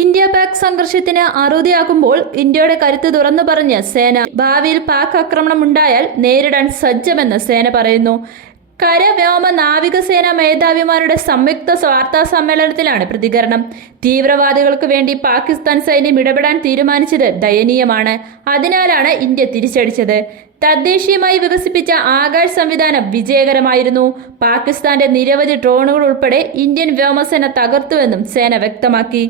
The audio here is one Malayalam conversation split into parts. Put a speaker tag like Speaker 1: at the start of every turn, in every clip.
Speaker 1: ഇന്ത്യ പാക് സംഘർഷത്തിന് അറുതിയാകുമ്പോൾ ഇന്ത്യയുടെ കരുത്ത് തുറന്നു പറഞ്ഞ് സേന ഭാവിയിൽ പാക് ആക്രമണം ഉണ്ടായാൽ നേരിടാൻ സജ്ജമെന്ന് സേന പറയുന്നു. കര വ്യോമ നാവികസേന മേധാവിമാരുടെ സംയുക്ത വാർത്താ സമ്മേളനത്തിലാണ് പ്രതികരണം. തീവ്രവാദികൾക്ക് വേണ്ടി പാകിസ്ഥാൻ സൈന്യം ഇടപെടാൻ തീരുമാനിച്ചത് ദയനീയമാണ്. അതിനാലാണ് ഇന്ത്യ തിരിച്ചടിച്ചത്. തദ്ദേശീയമായി വികസിപ്പിച്ച ആകാശ് സംവിധാനം വിജയകരമായിരുന്നു. പാകിസ്ഥാന്റെ നിരവധി ഡ്രോണുകൾ ഉൾപ്പെടെ ഇന്ത്യൻ വ്യോമസേന തകർത്തുവെന്നും സേന വ്യക്തമാക്കി.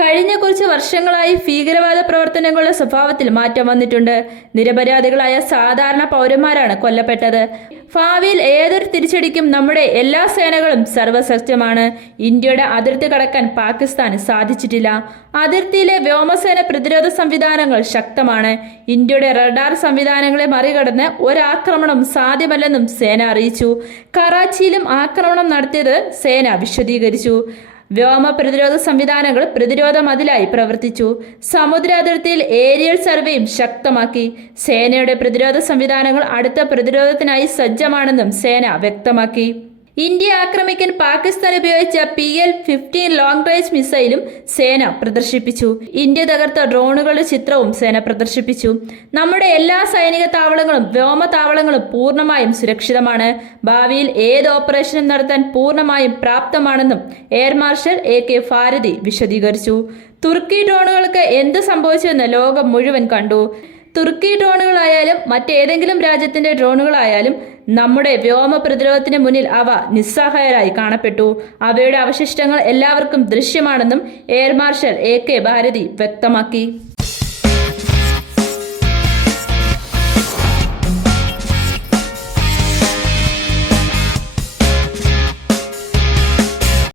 Speaker 1: കഴിഞ്ഞ കുറച്ച് വർഷങ്ങളായി ഭീകരവാദ പ്രവർത്തനങ്ങളുടെ സ്വഭാവത്തിൽ മാറ്റം വന്നിട്ടുണ്ട്. നിരപരാധികളായ സാധാരണ പൗരന്മാരാണ് കൊല്ലപ്പെട്ടത്. ഭാവിയിൽ ഏതൊരു തിരിച്ചടിക്കും നമ്മുടെ എല്ലാ സേനകളും സർവസജ്ജമാണ് ഇന്ത്യയുടെ അതിർത്തി കടക്കാൻ പാകിസ്ഥാന് സാധിച്ചിട്ടില്ല. അതിർത്തിയിലെ വ്യോമസേന പ്രതിരോധ സംവിധാനങ്ങൾ ശക്തമാണ്. ഇന്ത്യയുടെ റഡാർ സംവിധാനങ്ങളെ മറികടന്ന് ഒരാക്രമണം സാധ്യമല്ലെന്നും സേന അറിയിച്ചു. കറാച്ചിയിലും ആക്രമണം നടത്തിയത് സേന വിശദീകരിച്ചു. വ്യോമ പ്രതിരോധ സംവിധാനങ്ങൾ പ്രതിരോധ മതിലായി പ്രവർത്തിച്ചു. സമുദ്ര അതിർത്തിയിൽ ഏരിയൽ സർവേയും ശക്തമാക്കി. സേനയുടെ പ്രതിരോധ സംവിധാനങ്ങൾ അടുത്ത പ്രതിരോധത്തിനായി സജ്ജമാണെന്നും സേന വ്യക്തമാക്കി. ഇന്ത്യ ആക്രമിക്കാൻ പാകിസ്ഥാൻ ഉപയോഗിച്ച P L fifteen long range മിസൈലും സേന പ്രദർശിപ്പിച്ചു. ഇന്ത്യ തകർത്ത ഡ്രോണുകളുടെ ചിത്രവും സേന പ്രദർശിപ്പിച്ചു. നമ്മുടെ എല്ലാ സൈനിക താവളങ്ങളും വ്യോമ താവളങ്ങളും പൂർണമായും സുരക്ഷിതമാണ്. ഭാവിയിൽ ഏത് ഓപ്പറേഷനും നടത്താൻ പൂർണമായും പ്രാപ്തമാണെന്നും air marshal A K Bharti വിശദീകരിച്ചു. തുർക്കി ഡ്രോണുകൾക്ക് എന്ത് സംഭവിച്ചുവെന്ന് ലോകം മുഴുവൻ കണ്ടു. തുർക്കി ഡ്രോണുകളായാലും മറ്റേതെങ്കിലും രാജ്യത്തിന്റെ ഡ്രോണുകളായാലും നമ്മുടെ വ്യോമ പ്രതിരോധത്തിന് മുന്നിൽ അവ നിസ്സഹായരായി കാണപ്പെട്ടു. അവയുടെ അവശിഷ്ടങ്ങൾ എല്ലാവർക്കും ദൃശ്യമാണെന്നും air marshal A K Bharti വ്യക്തമാക്കി.